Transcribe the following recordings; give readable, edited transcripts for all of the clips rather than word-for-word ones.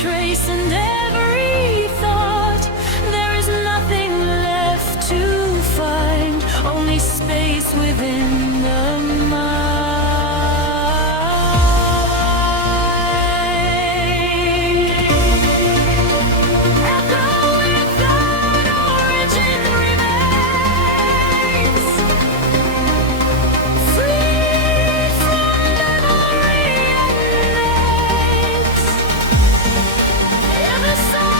trace and every thought. There is nothing left to find, only space within the mind. Echo without origin remains, free from memory and names. In the sun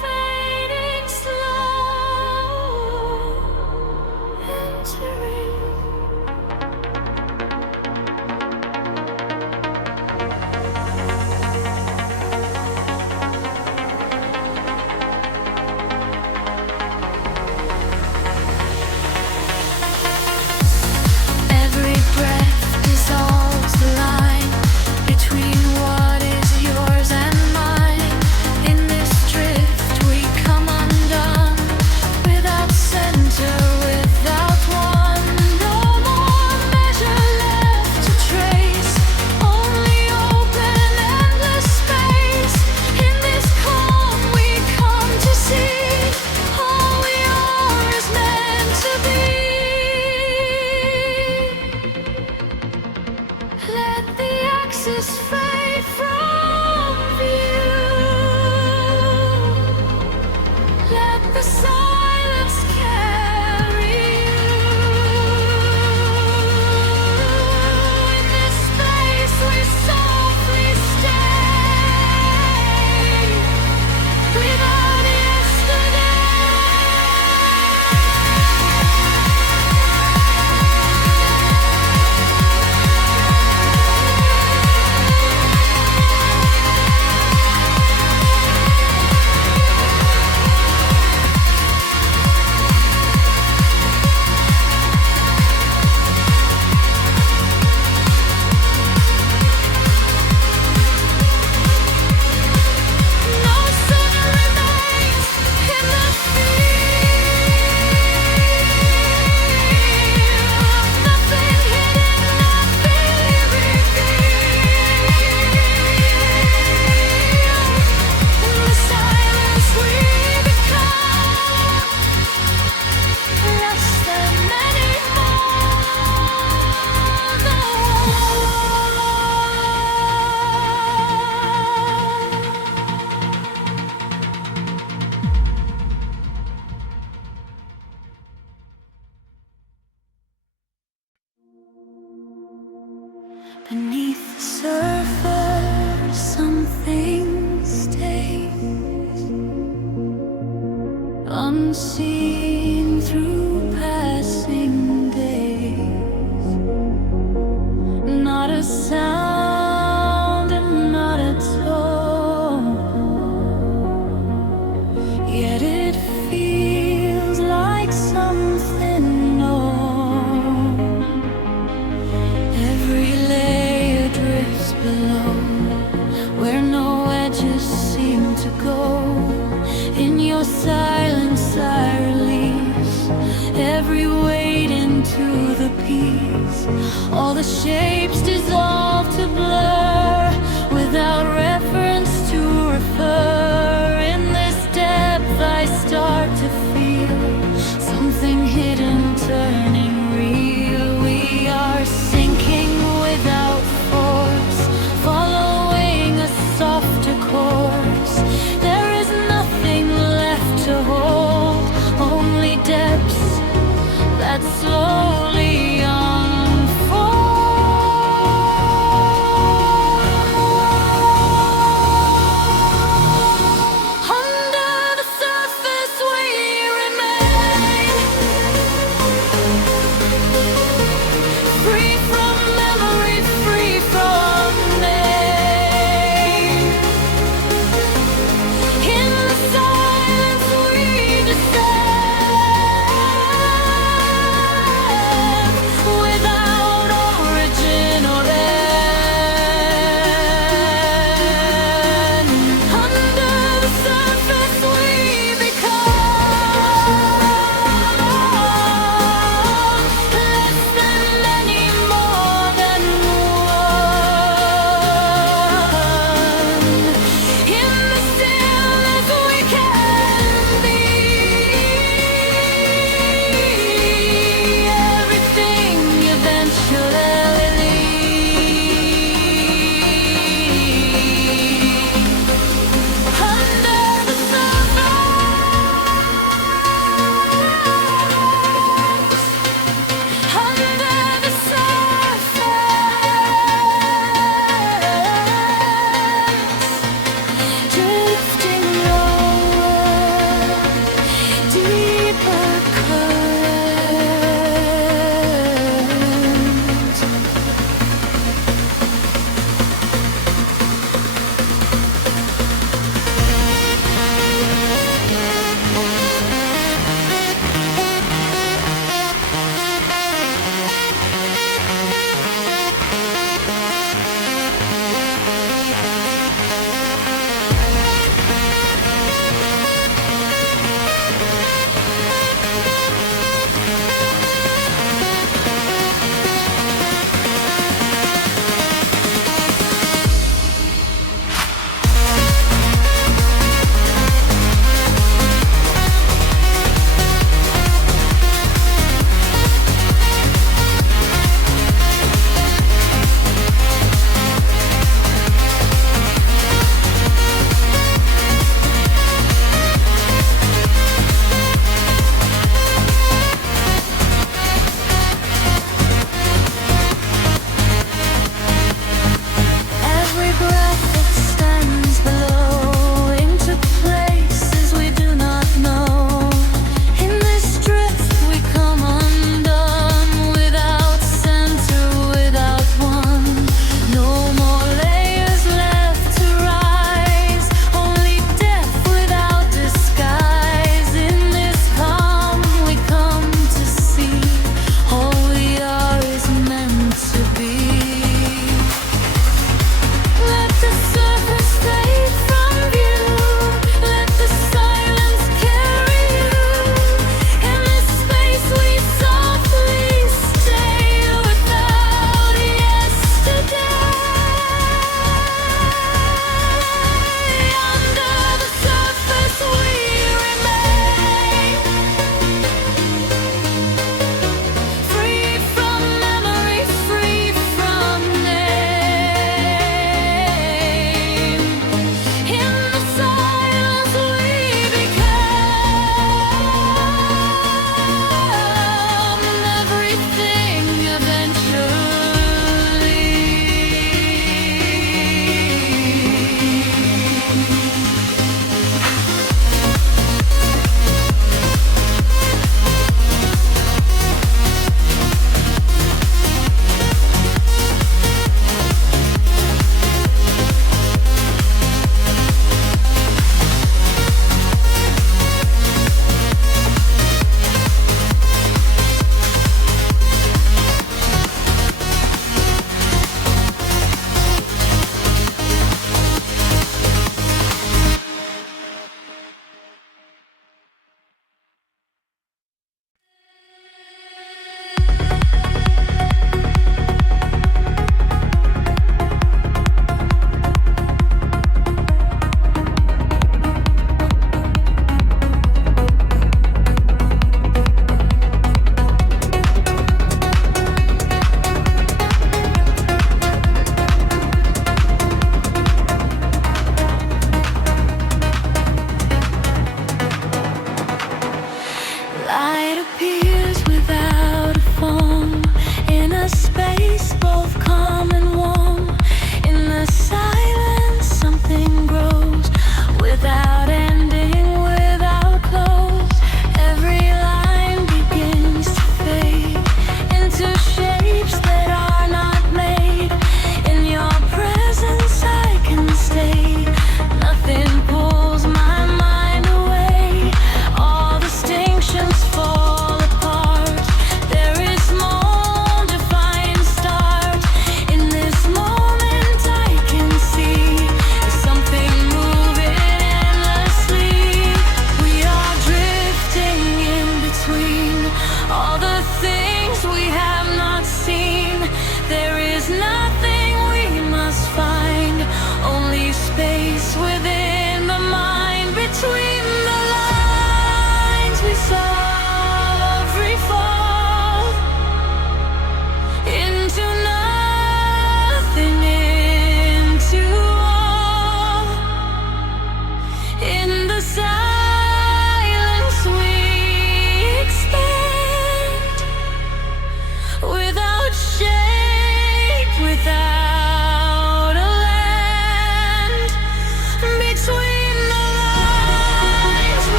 fading slow, entering. Every breath dissolves the line between what is yours and mine. In this drift we come undone, without center, without one. No more measure left to trace, only open endless space. In this calm we come to see, all we are is meant to be. Let the axis fade from view. Let the silence carry you. In this space we softly stay, without yesterday. No center remains in the field. Nothing hidden, nothing revealed. In the silence we become less than many beneath the surface, something stays unseen through passing days. Not a sound and not a tone, yet it feels like something known. Every layer drifts below.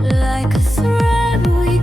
Like a thread we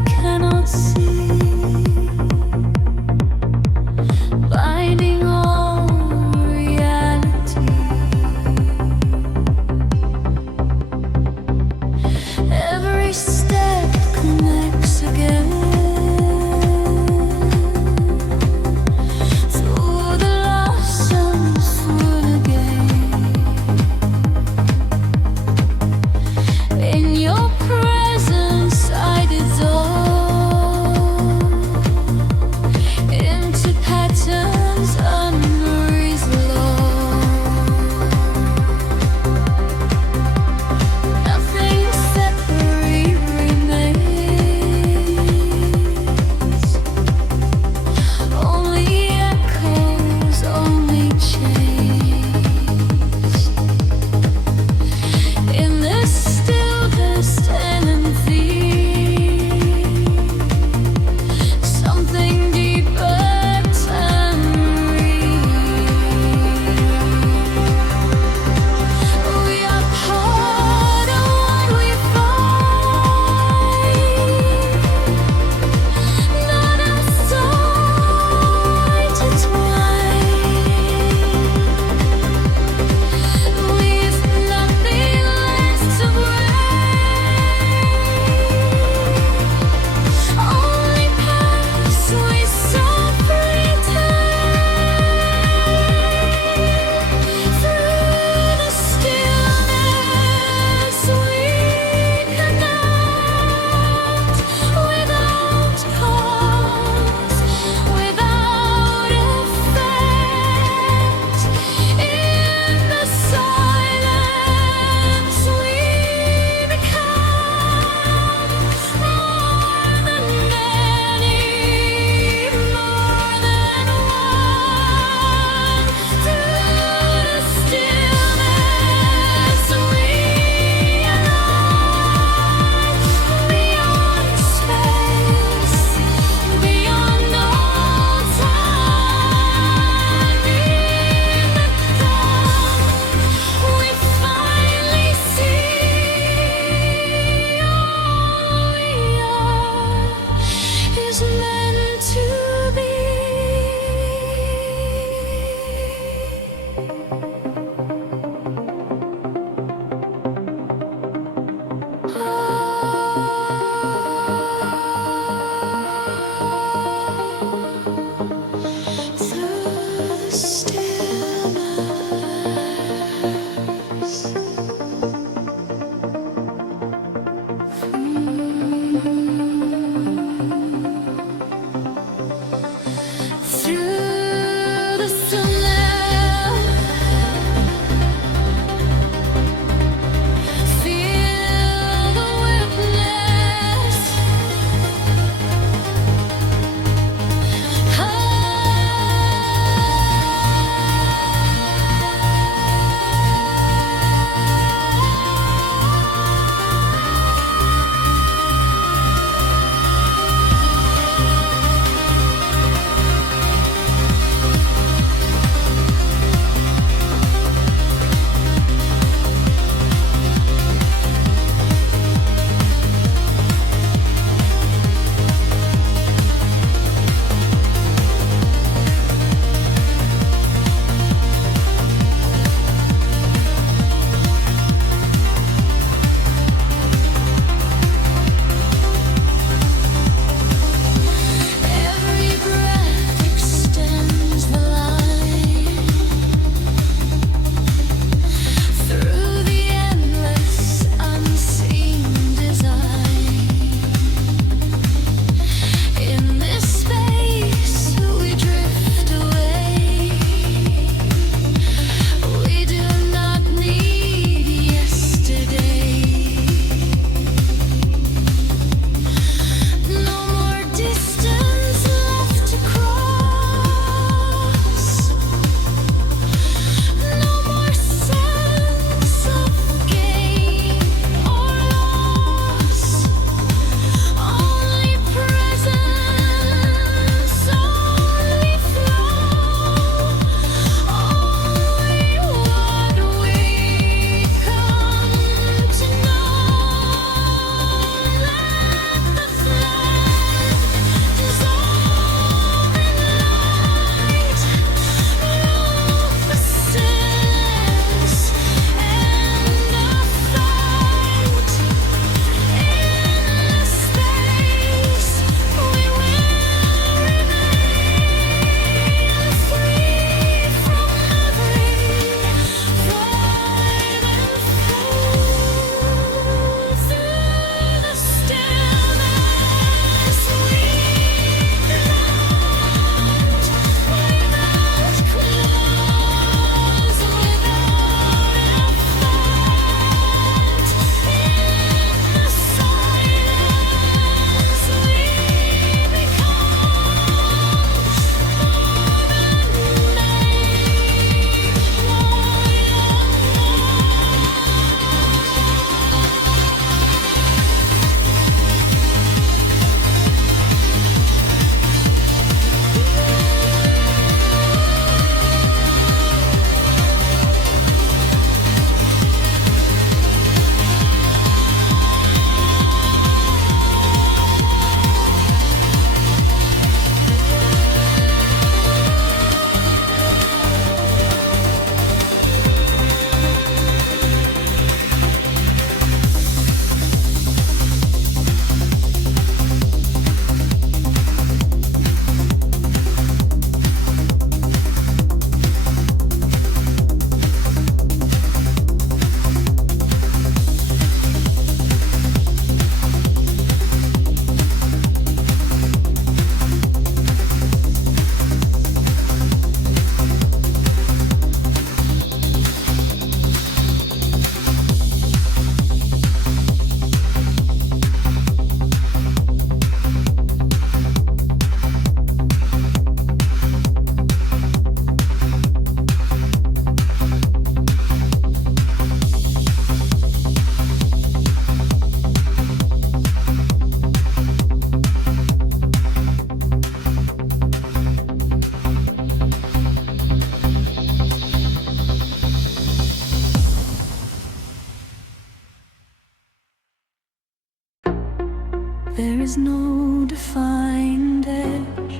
There is no defined edge,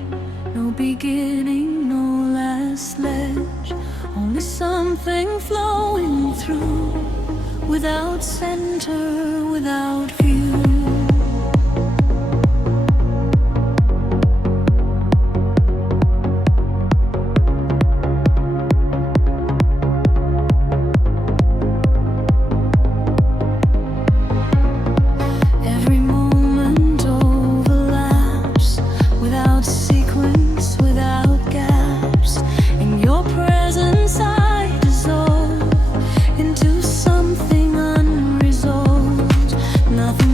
no beginning, no last ledge, only something flowing through, without center, without view. Nothing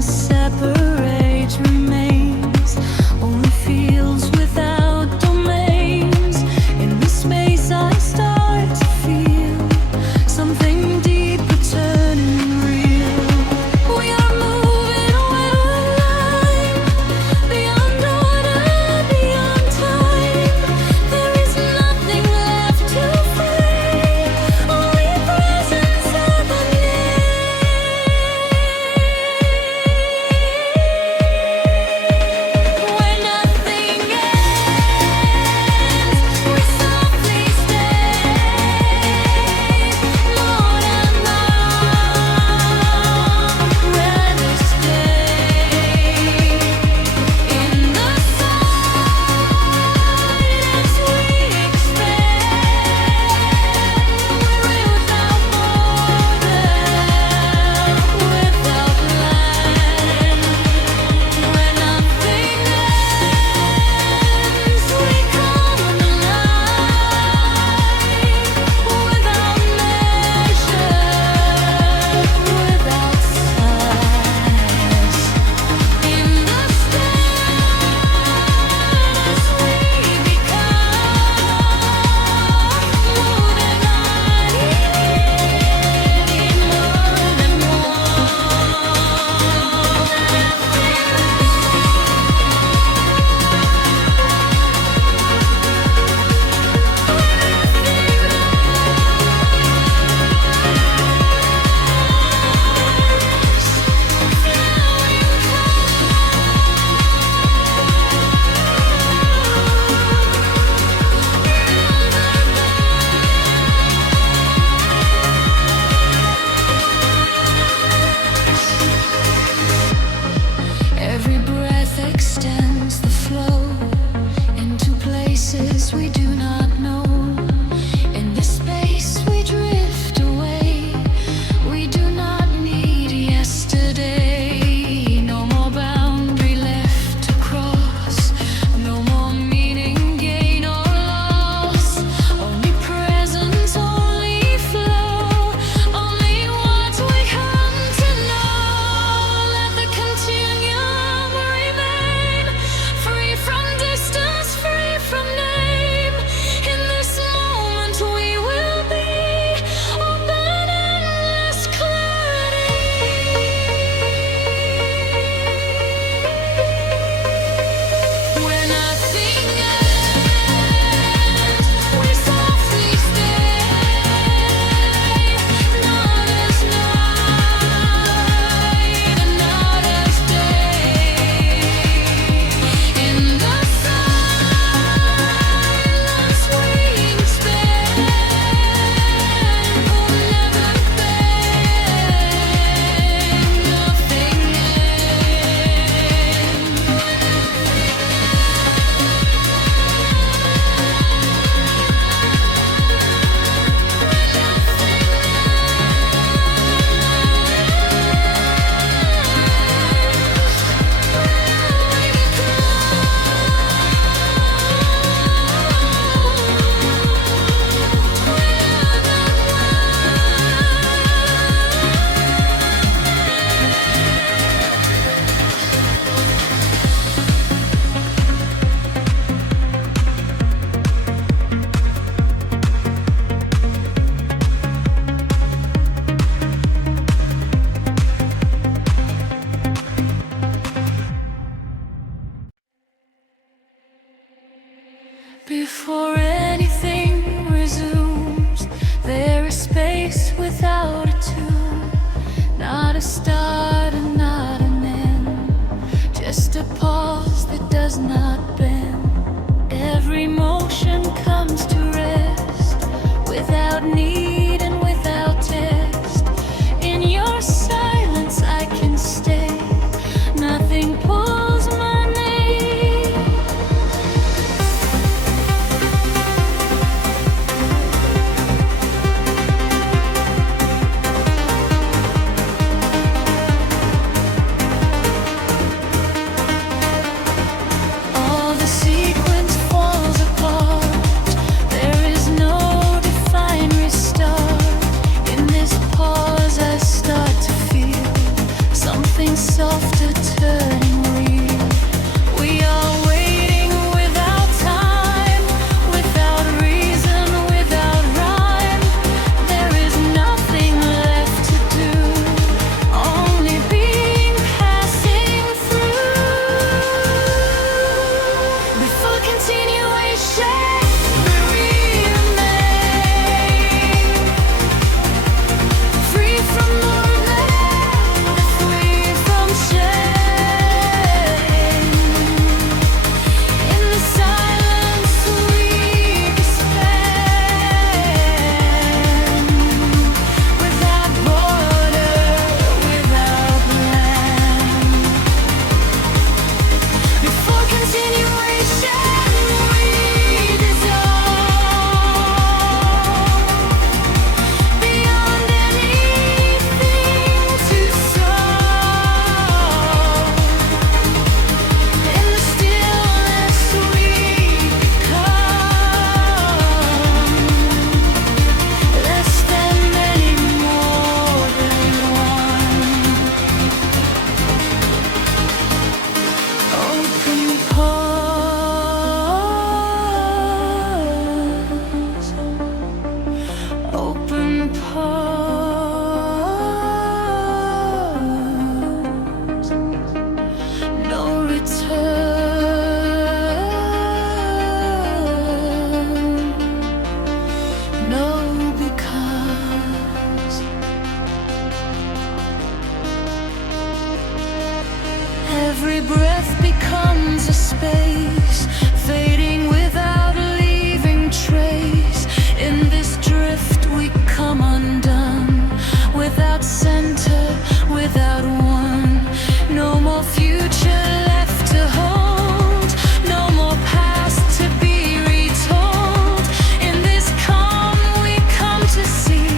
Every breath becomes a space, fading without leaving trace. In this drift we come undone, without center, without one. No more future left to hold, no more past to be retold. In this calm we come to see,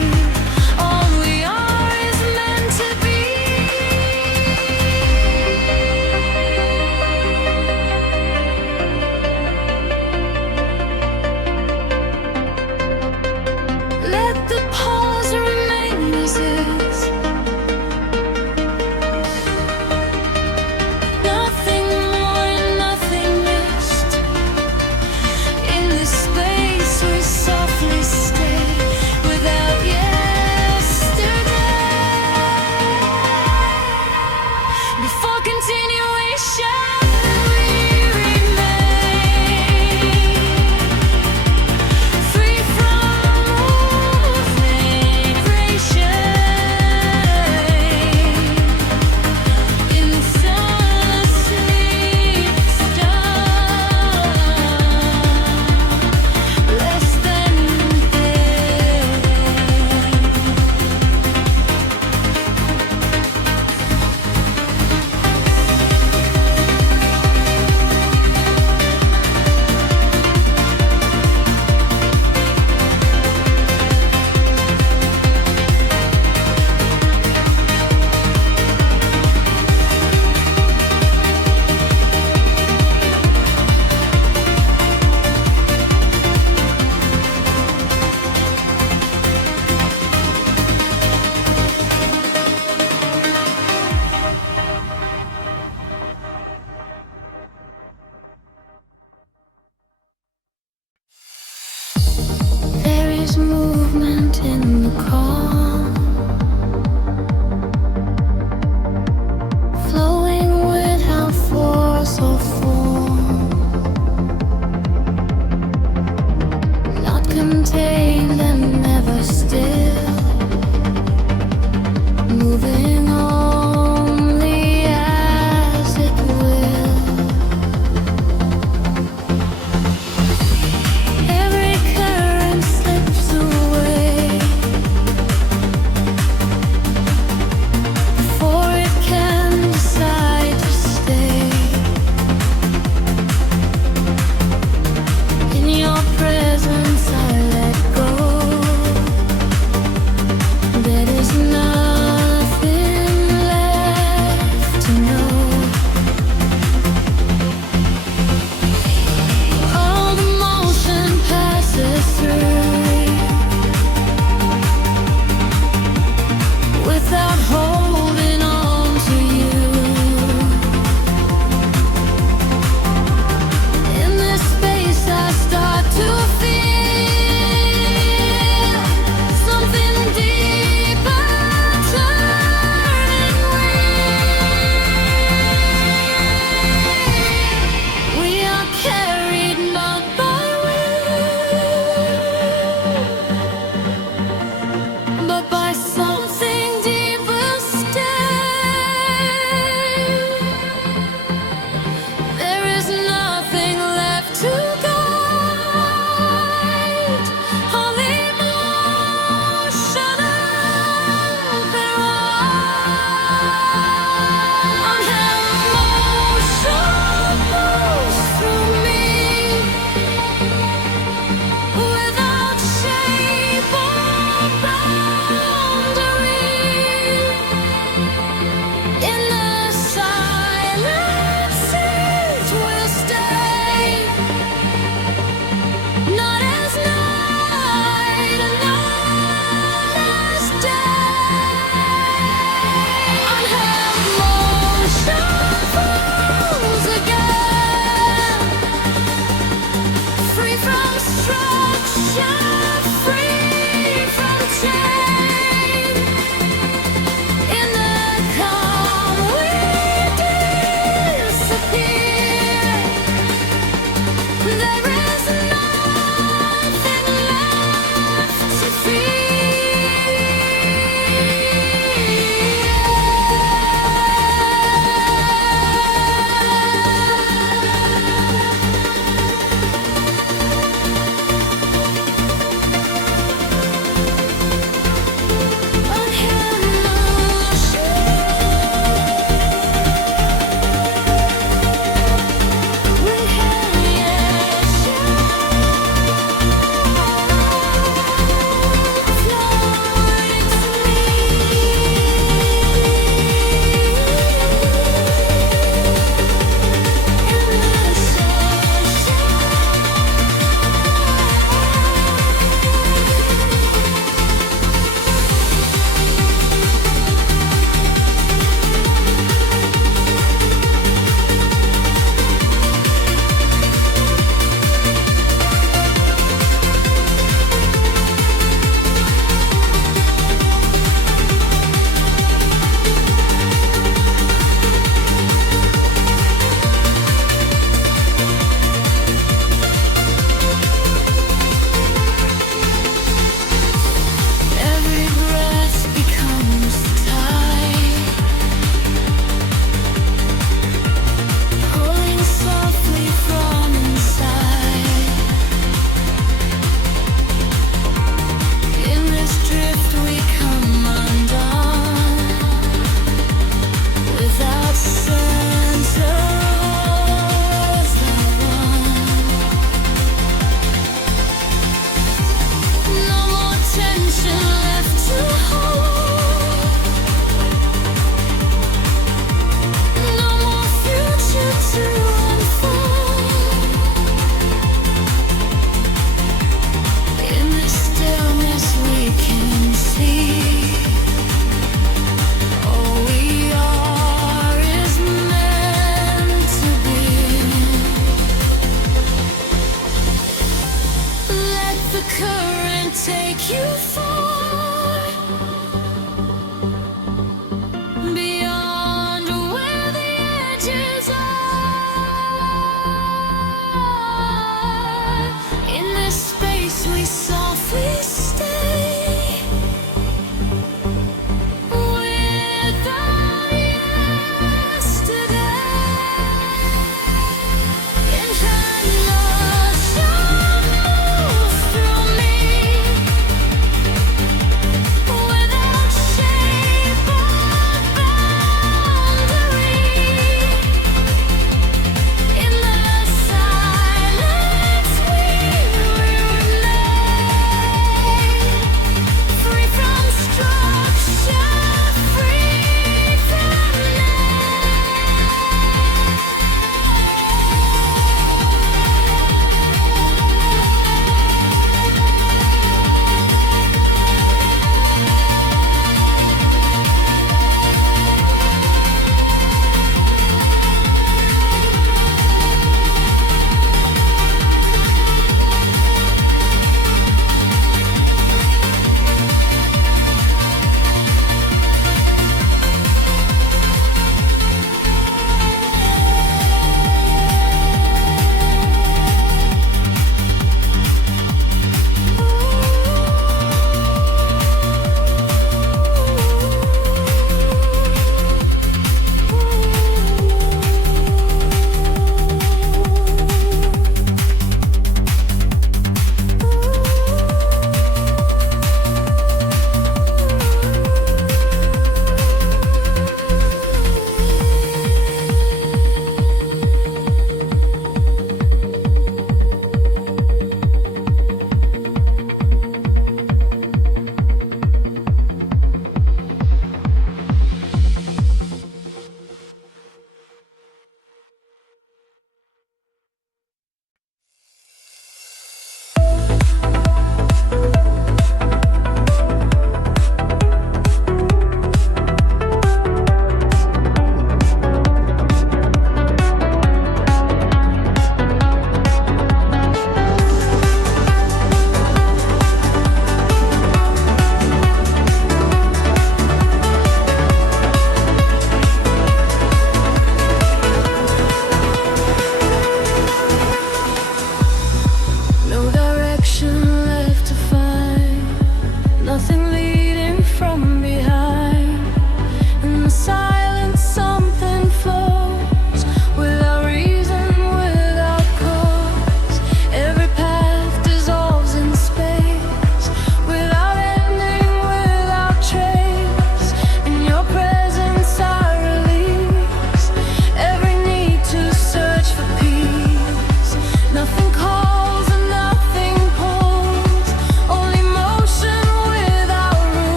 all we are is meant to be.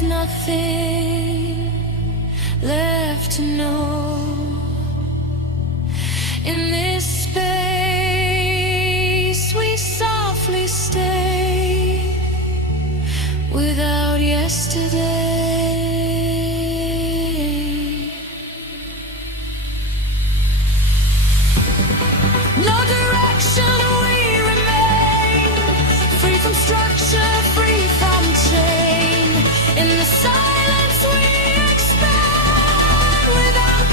nothing left to know. In this space we softly stay without yesterday. No direction, we remain free from structure, free from chain. In the silence we expand without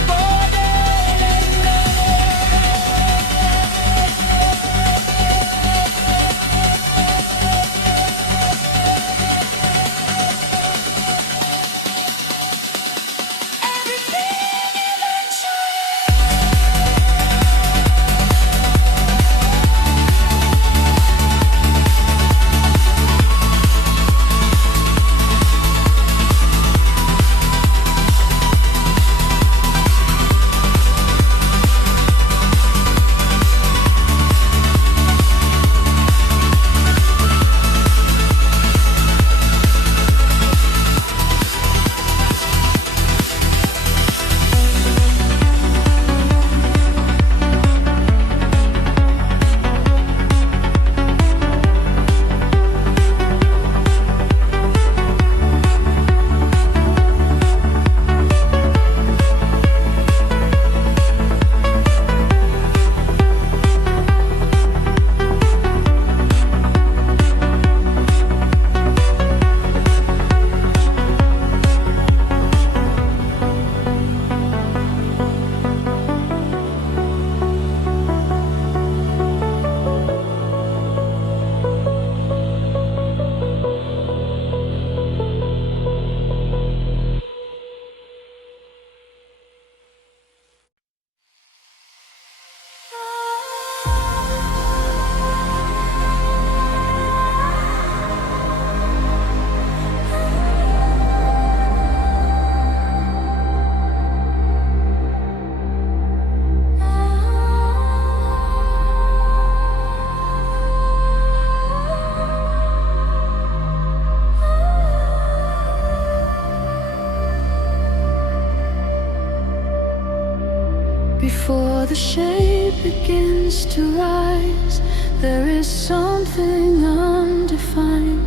before the shape begins to rise. There is something undefined,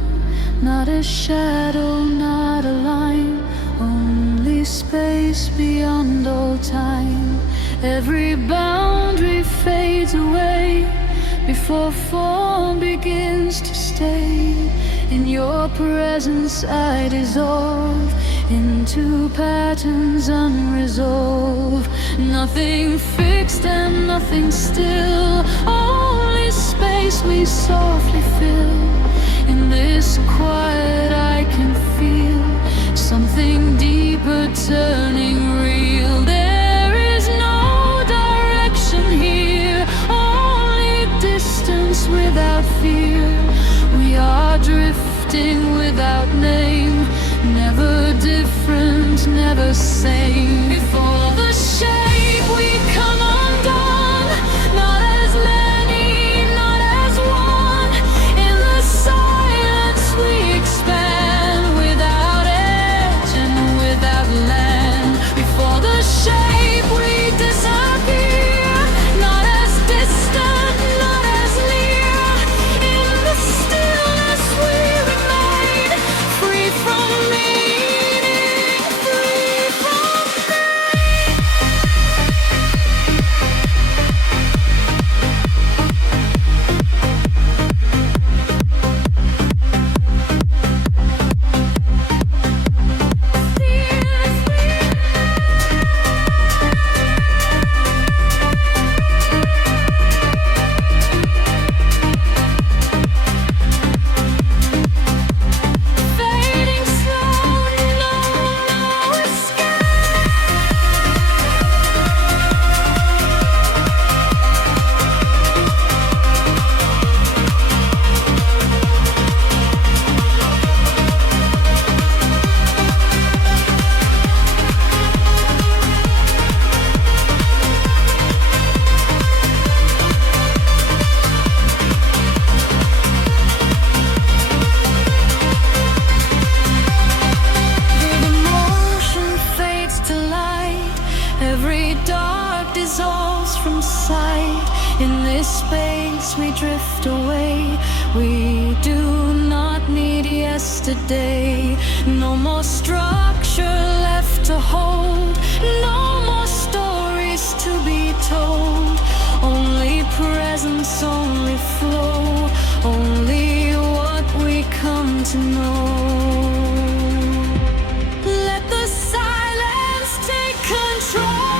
not a shadow, not a line, only space beyond all time. Every boundary fades away before form begins to stay. In your presence I dissolve into patterns unresolved. Nothing fixed and nothing still, only space we softly fill. In this quiet I can feel something deeper turning real. There is no direction here, only distance without fear. We are drifting without name, never different, never same. Before the shape we come undone, not as many, not as one. In the silence we expand without edge and without land. Before the shape we disappear, not as distant, not as near. In the stillness we remain free from meaning, free from pain. yesterday. No more structure left to hold, no more stories to be told. Only presence, only flow, only what we come to know. Let the silence take control.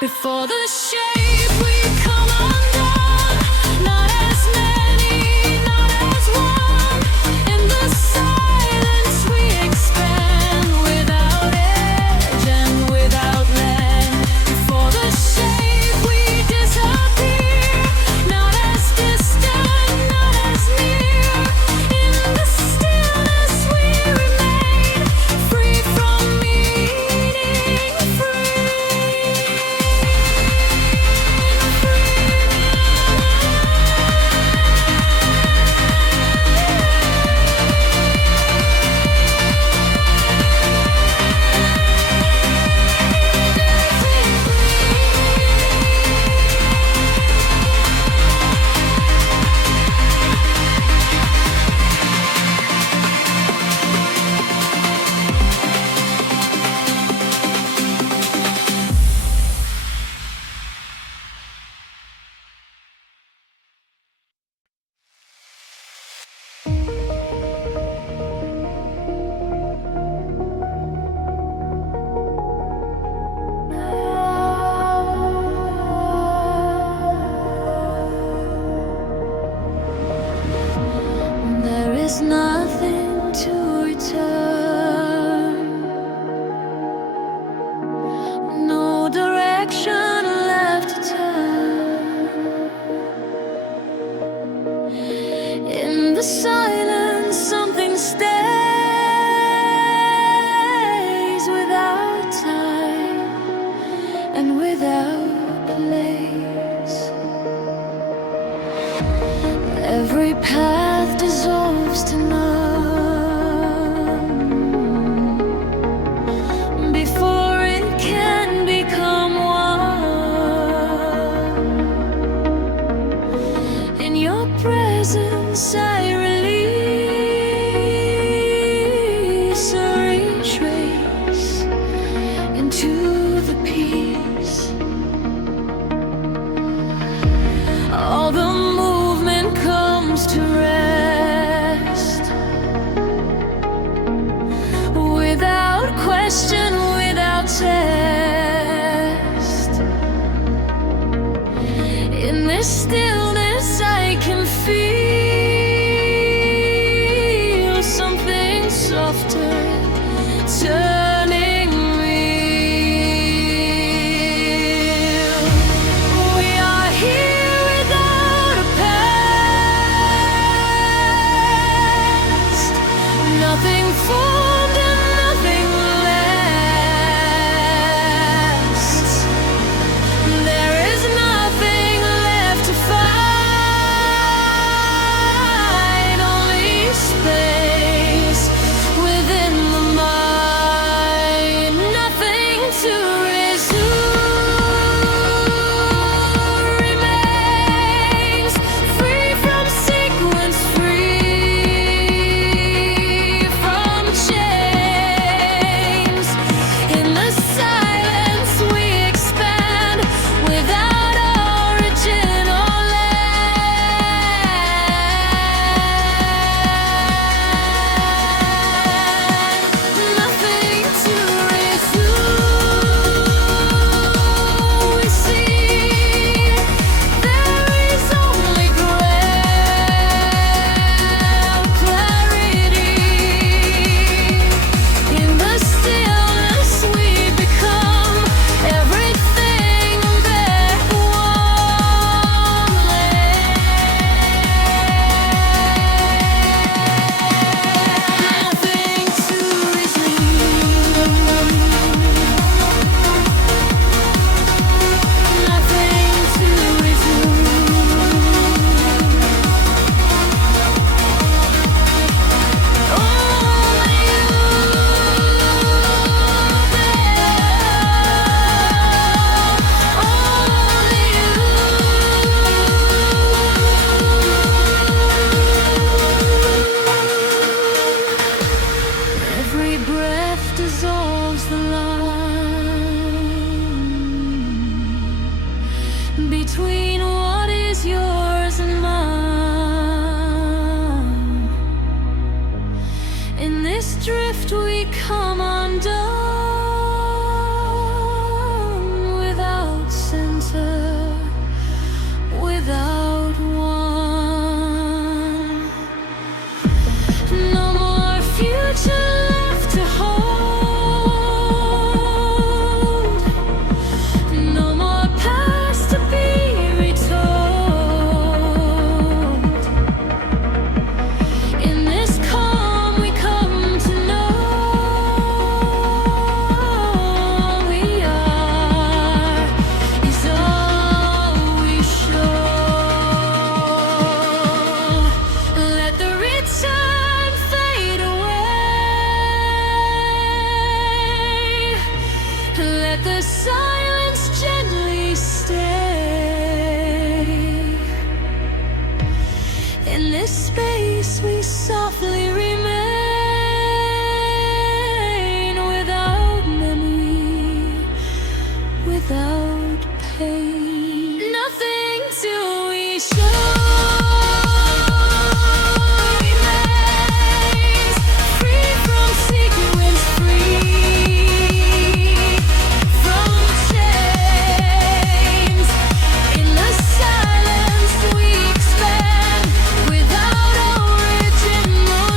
Before the shape we come undone, not as many, not as one. In the silence we expand, without edge and without land. Before the shape we disappear, not as distant, not as near. In the stillness we remain, free from meaning, free. There is nothing to return, no direction left to turn. In the silence, something stays without time and without place. Every path dissolves to none before it can become one. In your presence I release or retrace into the peace. All the movement comes to rest, without question, without test. In this stillness I can feel something softer turning real. We are here without a past, nothing formed and nothing lasts. There is nothing left to fight. drift we come undone, without center, without one. No more future left to hold, no more past to be retold. In this calm we come to know we are is all we show. Let the return fade away, let the silence gently stay. In this space we softly remain, without memory, without pain. Nothing till we show remains, free from sequence, free from chains. In the silence we expand, without original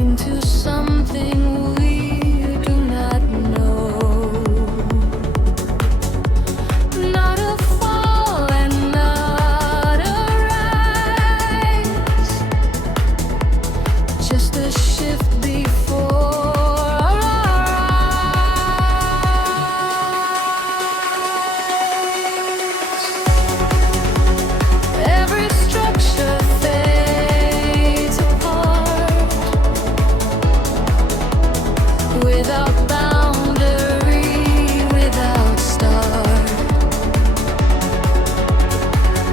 into something we do not know. Not a fall and not a rise, just a shift before our eyes. Every structure fades apart without boundary, without start.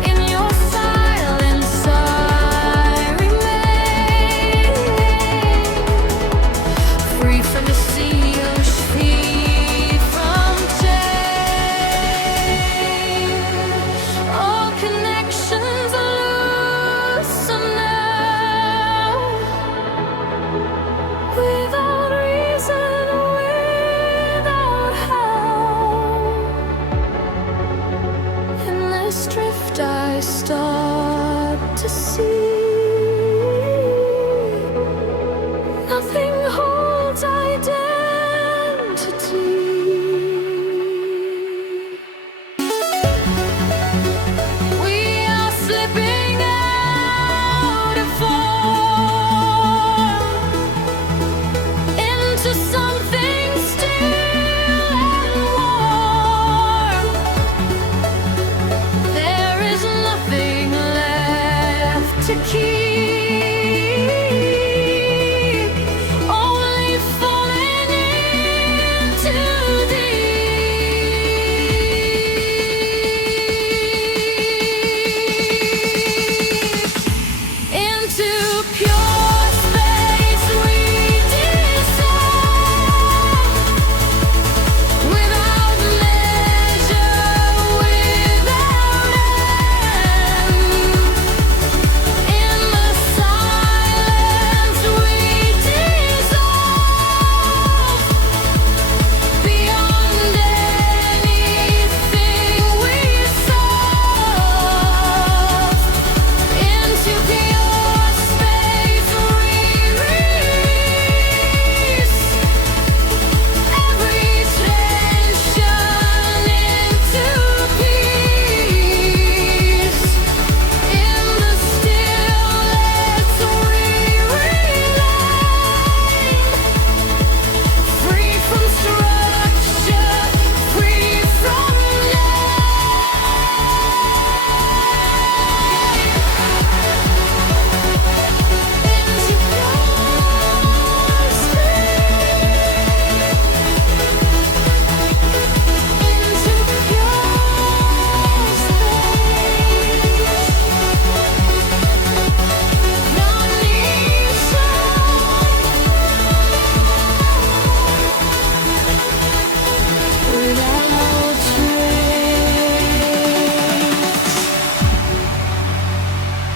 In your silence I remain, free from the sea, free from change. All connections are loosened now, without reason, without how. In this drift I start to see nothing holds identity. We are slipping out of form into something still and warm. There is nothing left to keep, only falling into deep, into pure space we dissolve, without measure, without end. In the silence we dissolve, beyond anything we solve. Into pure space we release every tension into peace. In the stillness we remain, free from structure, free from without trace.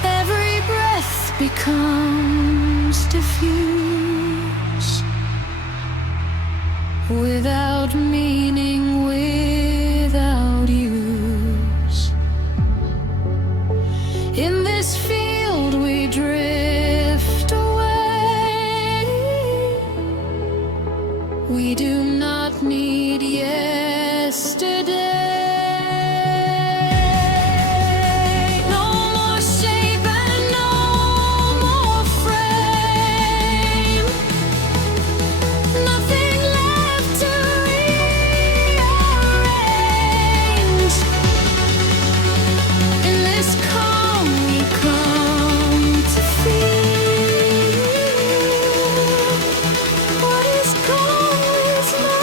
Every breath becomes diffuse, without meaning, without use. In this field we drift away. We do not need yesterday. No more shape and no more frame. Nothing left to rearrange. In this calm we come to feel what is gone is now.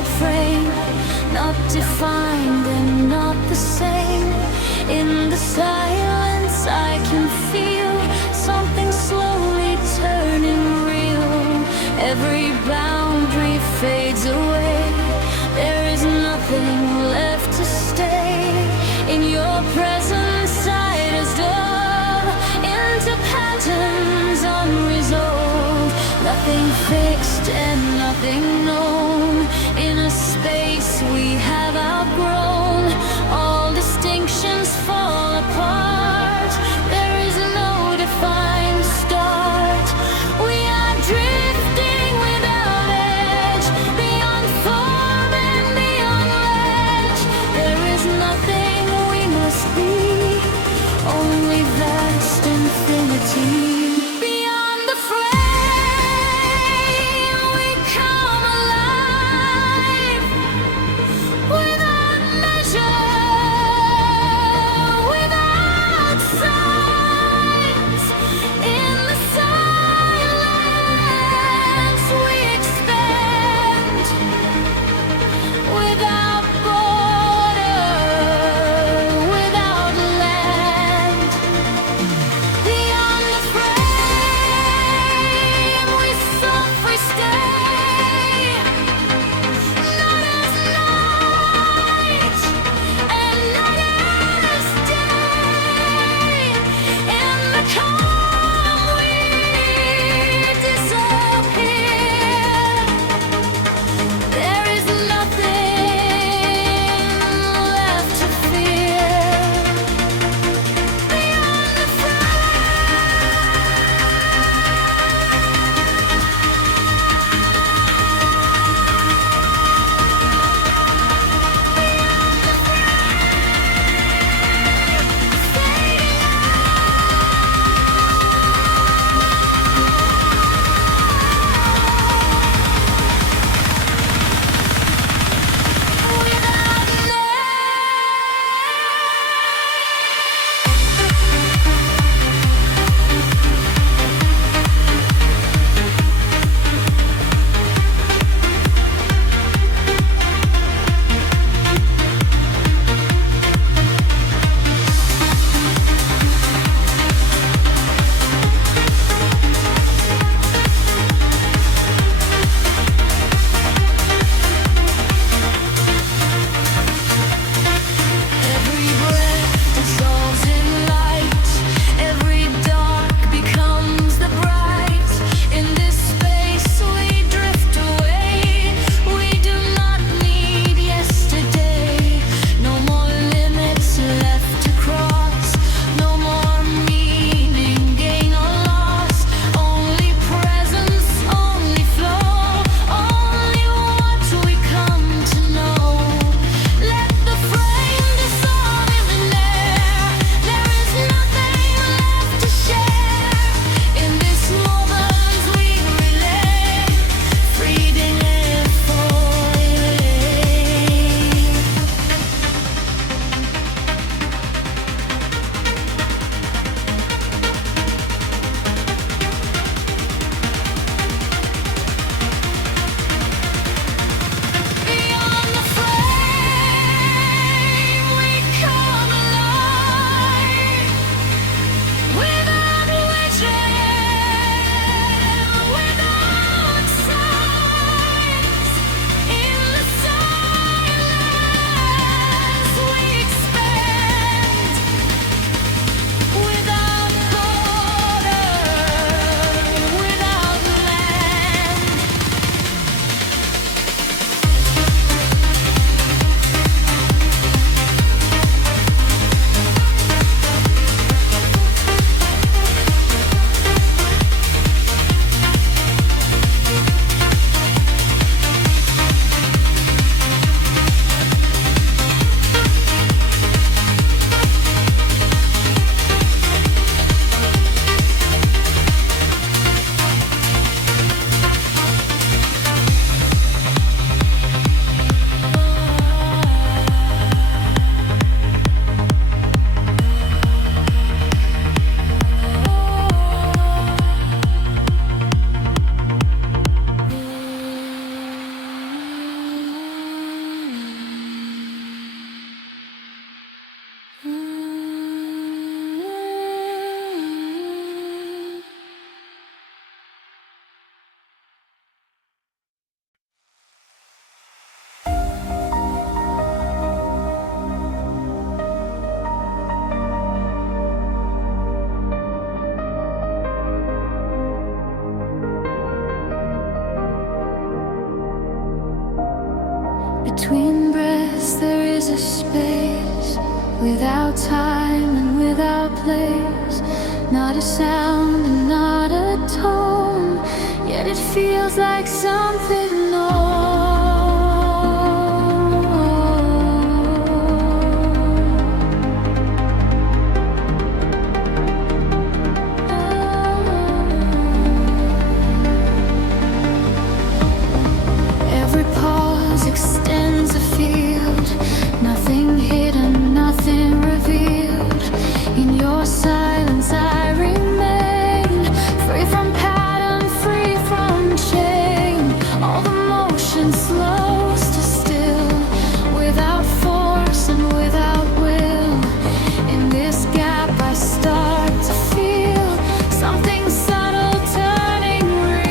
your frame, not defined and not the same. In the silence I can feel something slowly turning real. Every boundary fades away, there is nothing left to stay. In your presence sight is dull into patterns unresolved. Nothing fixed and nothing known. In a space we have outgrown, all distinctions fall apart. There is no defined start. We are drifting without edge, beyond form and beyond ledge. There is nothing we must be, only vast infinity. Beyond the frame, we come alive, without measure, without signs. In the silence we expand, without border, without land. Beyond the frame. a space without time and without place, not a sound and not a tone, yet it feels like something known. Every pause extends a field, nothing hidden, nothing revealed. In your silence I remain, free from pattern, free from chain. All the motion slows to still, without force and without will. In this gap I start to feel something subtle turning real.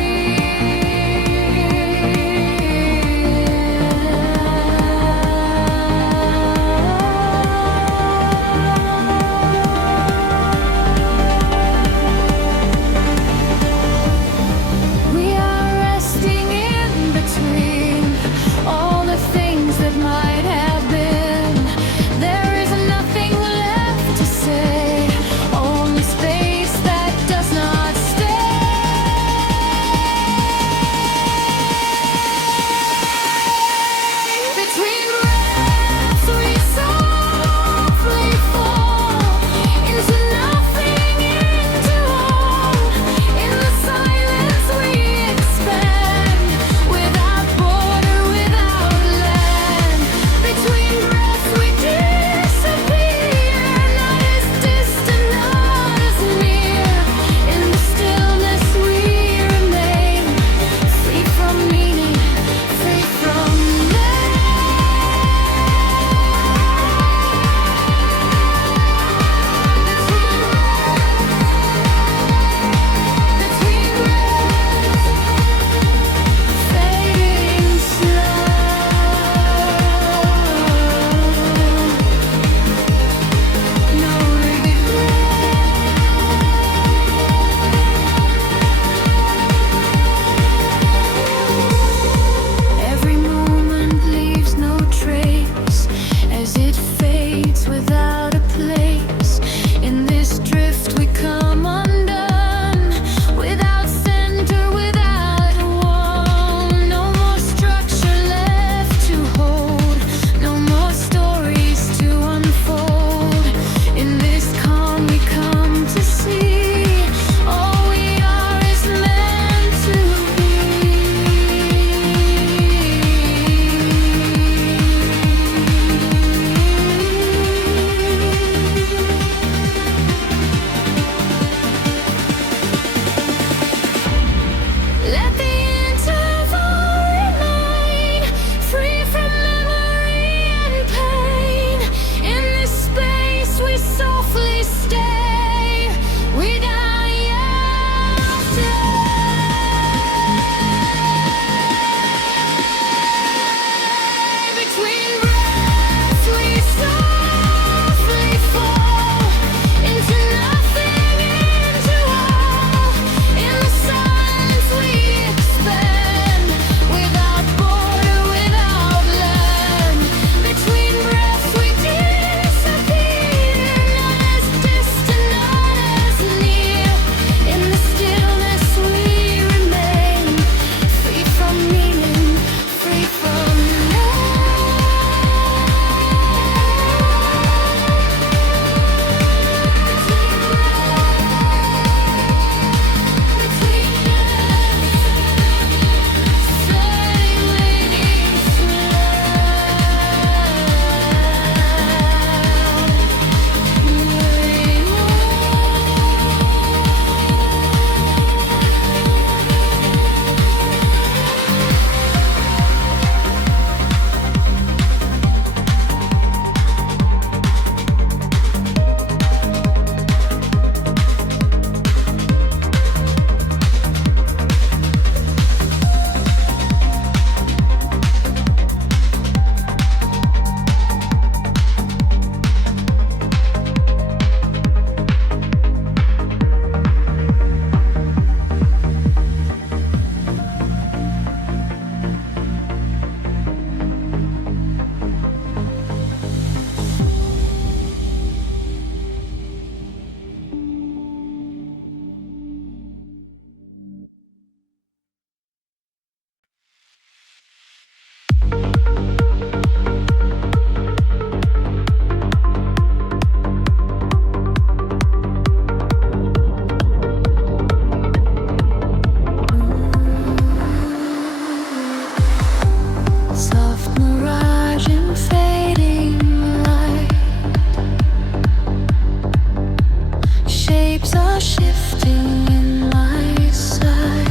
Shapes are shifting in my sight.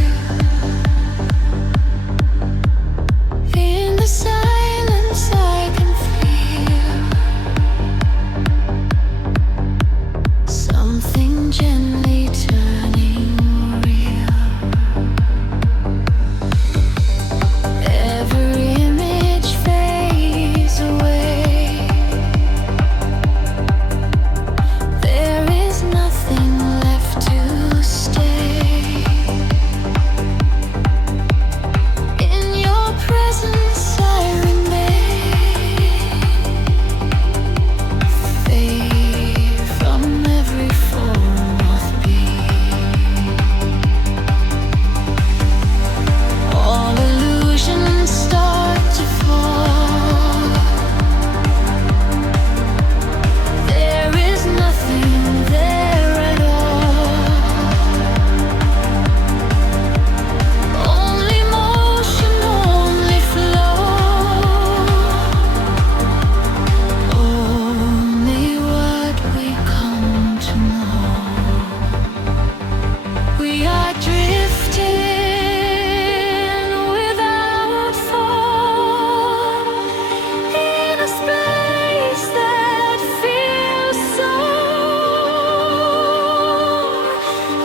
In the silence I can feel something gently turning real. Every image fades away. There is nothing left to stay. In your presence I remain. Fade from every form of being. All illusions start to fall. There is nothing there at all. Only motion, only flow. Only what we come to know. We are drifting without form in a space that feels so.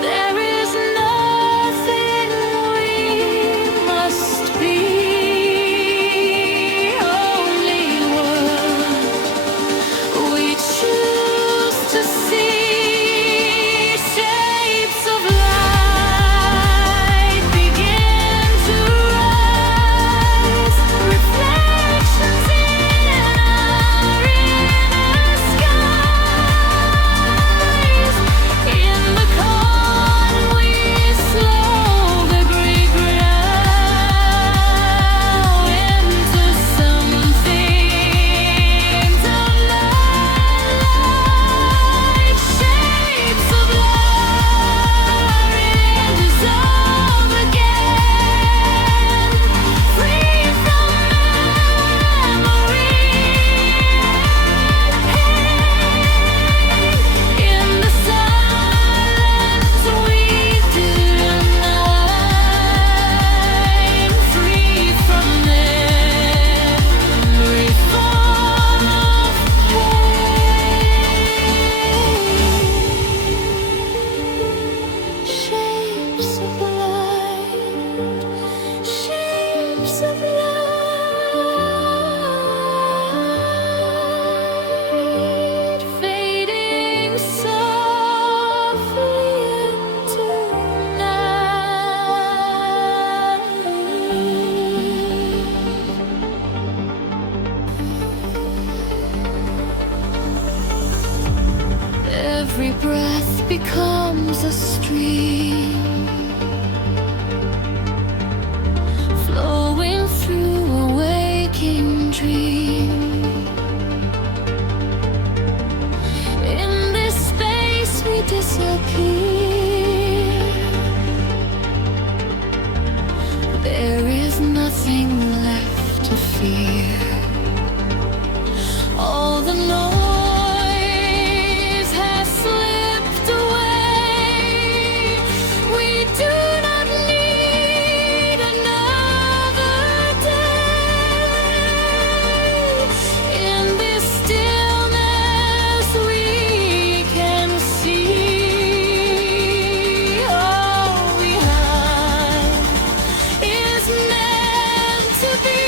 There is nothing we must be. Only what we choose to see. Shapes of light begin to rise. Reflections in our inner skies. In the calm we slowly grow into something like shapes of light dissolve again, free from memory. In the silence we deny, free from every form of pain. Shapes of light, shapes of light, fading softly into night. Every breath becomes a stream, flowing through a waking dream. In this space we disappear. There is nothing left to fear. All the noise has slipped away. We do not need another day. In this stillness we can see all we have is meant to be.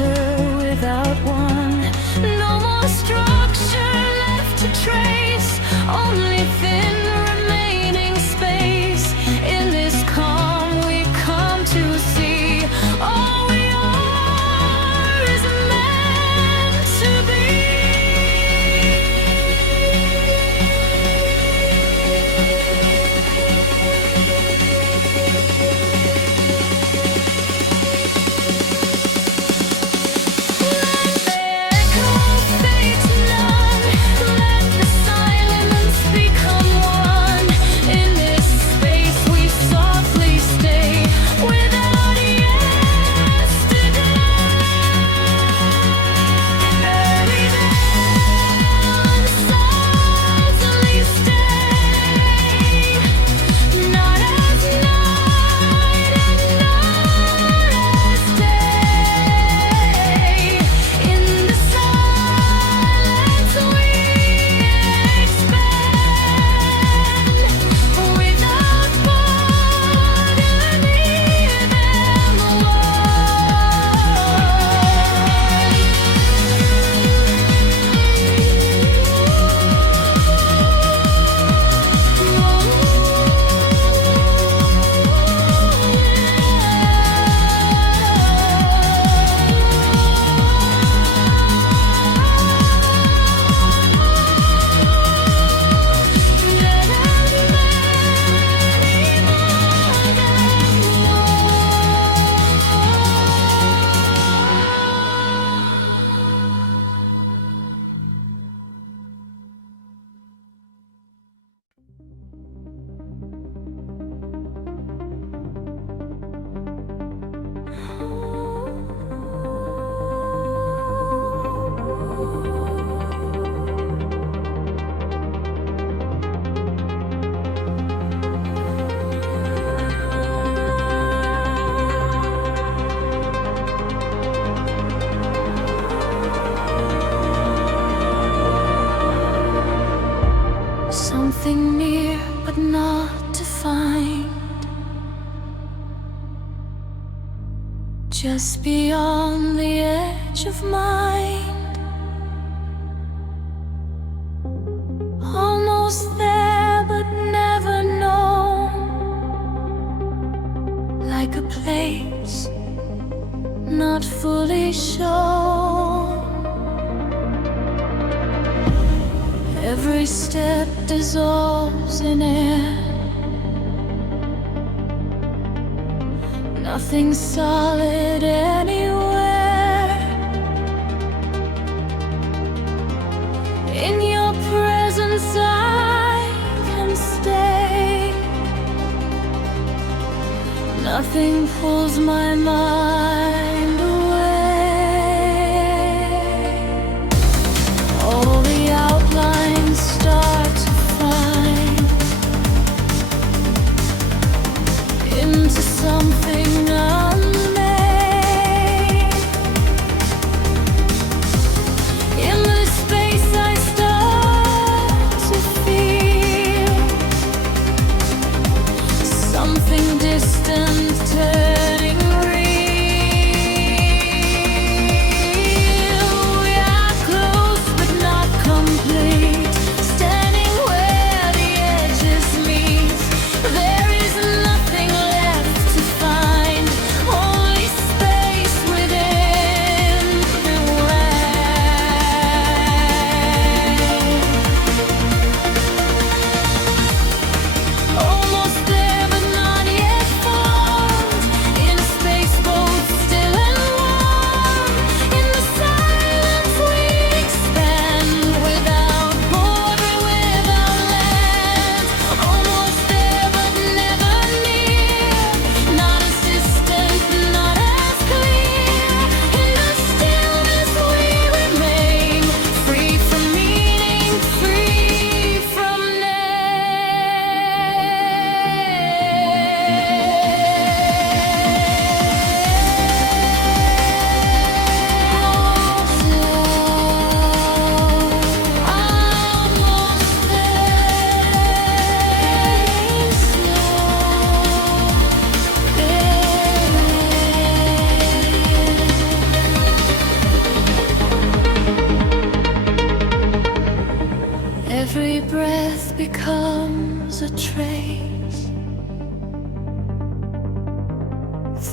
center without one. No more structure left to trace, only thin remaining space. In this calm we come to see all we are is meant to be. Something near but not defined, just beyond the edge of mind. Almost there but never known, like a place not fully shown. Every step dissolves in air, nothing solid anywhere. In your presence I can stay, nothing pulls my mind away. All the outlines start to find into something unmade. In this space I start to feel something distant turning real.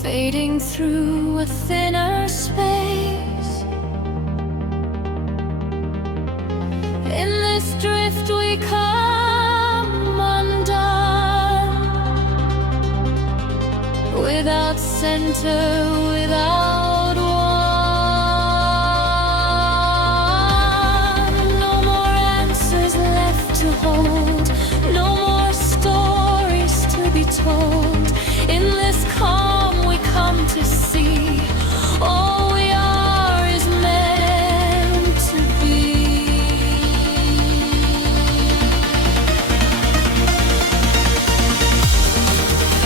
fading through a thinner space. In this drift we come undone, without center, without one. No more answers left to hold, no more stories to be told. In this calm we come to see all we are is meant to be.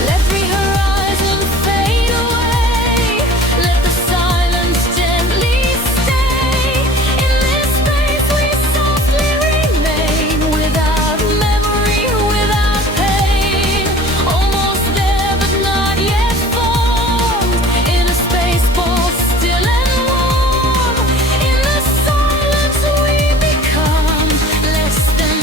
Let every horizon fade away, let the silence gently stay. In this space we softly remain, without memory, without pain. Almost there but not yet formed, in a space both still and warm. In the silence we become less than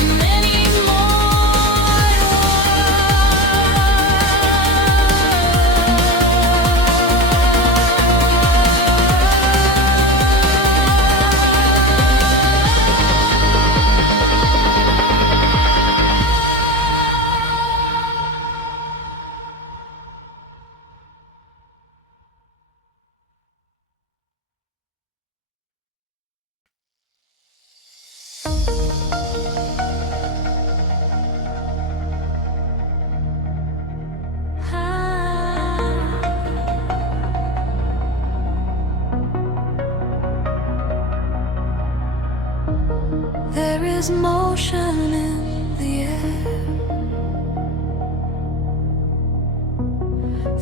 there is motion in the air,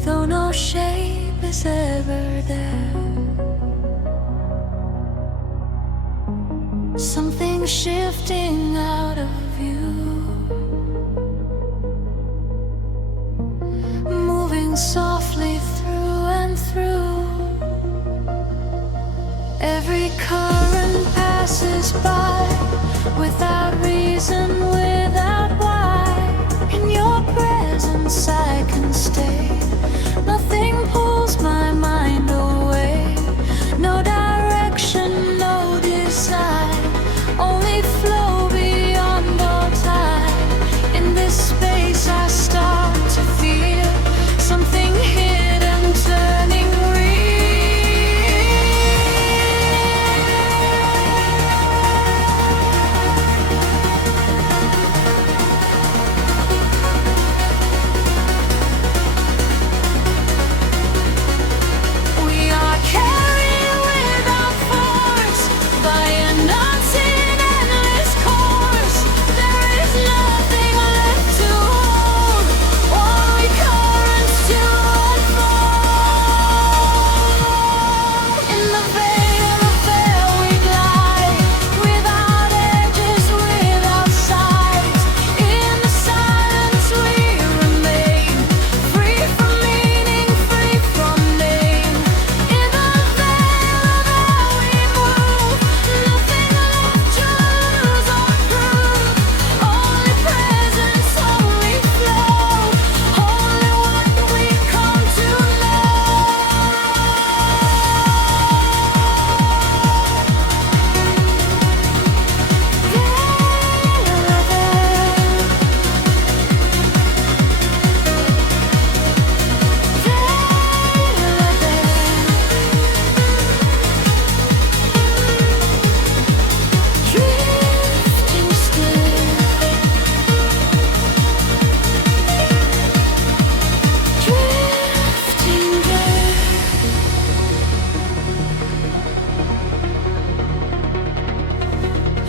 though no shape is ever there. Something shifting out of view, moving softly through and through. Every current passes by, without reason, without why. In your presence I can stay. Nothing pulls my mind away. No direction, no design, only flow beyond all time. In this space I start to feel something hidden turning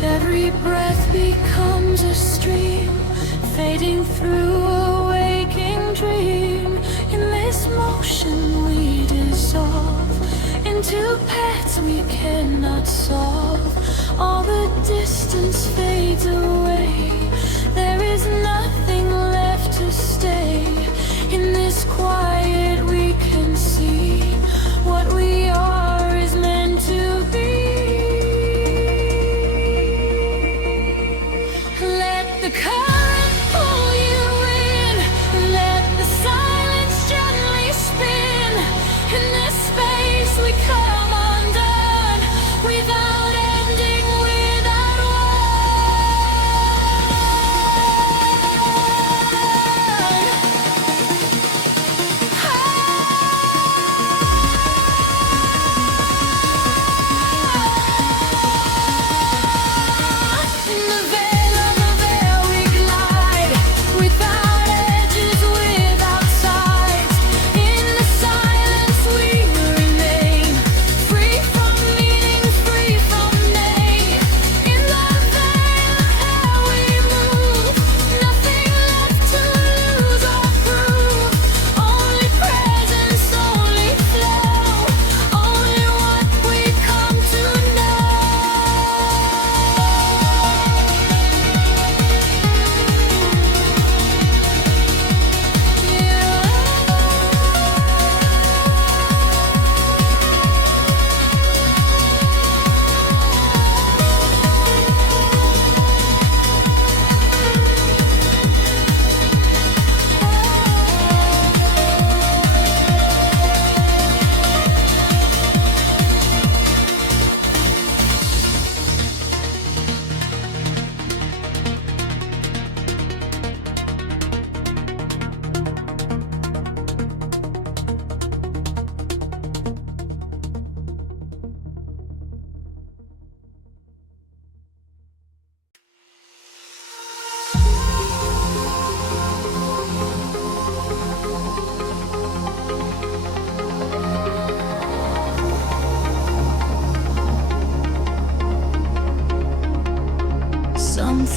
every breath becomes a stream, fading through a waking dream. In this motion we dissolve into paths we cannot solve. All the distance fades away, there is nothing left to stay. In this quiet we can see what we are is meant to be. Let the current pull you in, let the silence gently spin.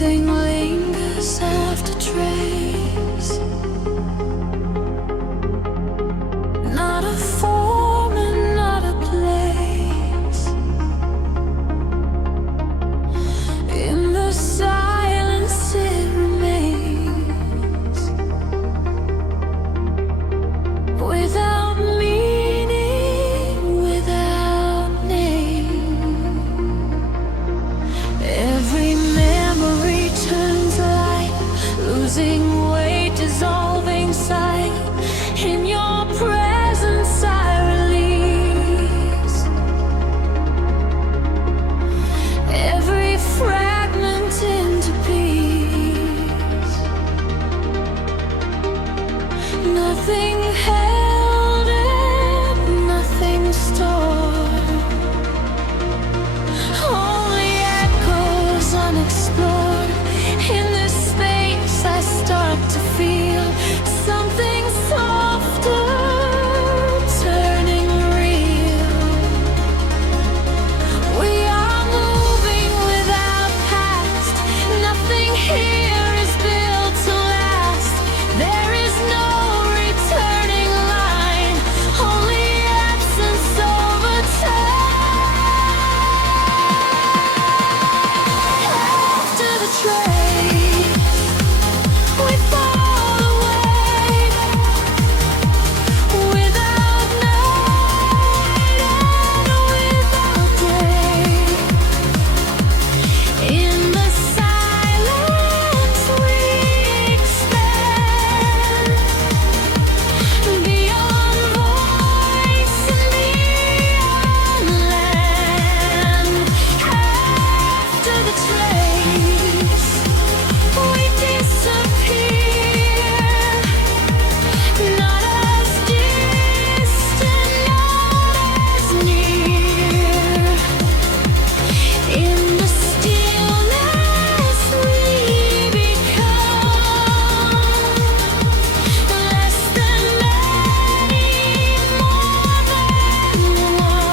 Nothing lingers after trace. Not a form and not a place. In the silence it remains. Without meaning, without name. Every memory turns light, losing weight, dissolving sight. In your presence I release every fragment into peace. Nothing held and nothing stored, only echoes unexplored. In this space I start to feel something softer, turning real. We are moving without past. Nothing here is built to last. There is no returning line, only absence over time. After the trace, we fall away, without night and without day. In the silence we expand, beyond voice and beyond land. After the trace, we disappear, not as distant, not as near. In the stillness we become less than many, more than one.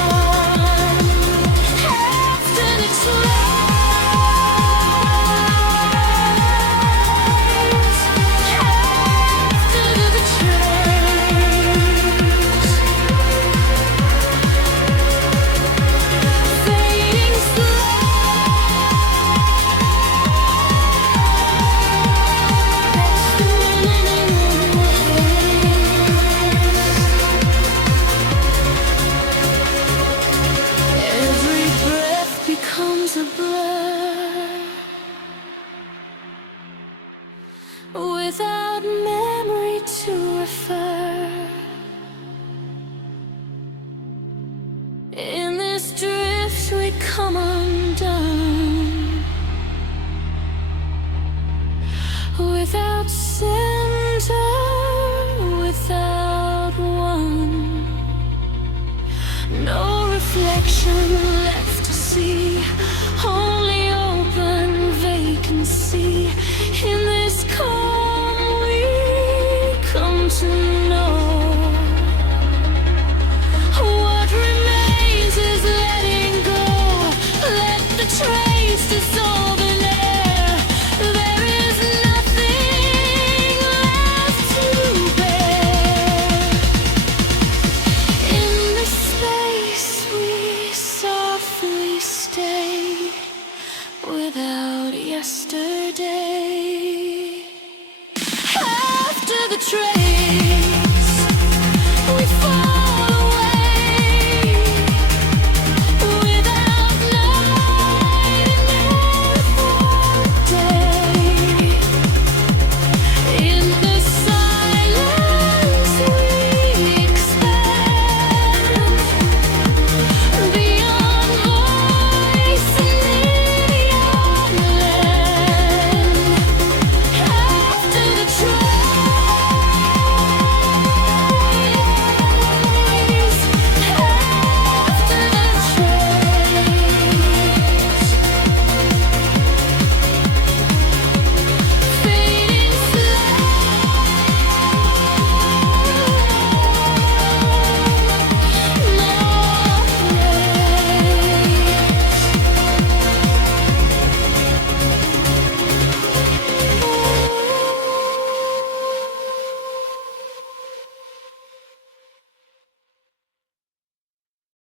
After the fading every breath becomes a blur, without memory to refer. In this drift we come undone, without center, without one. No reflection left to see, only open vacancy. In this cold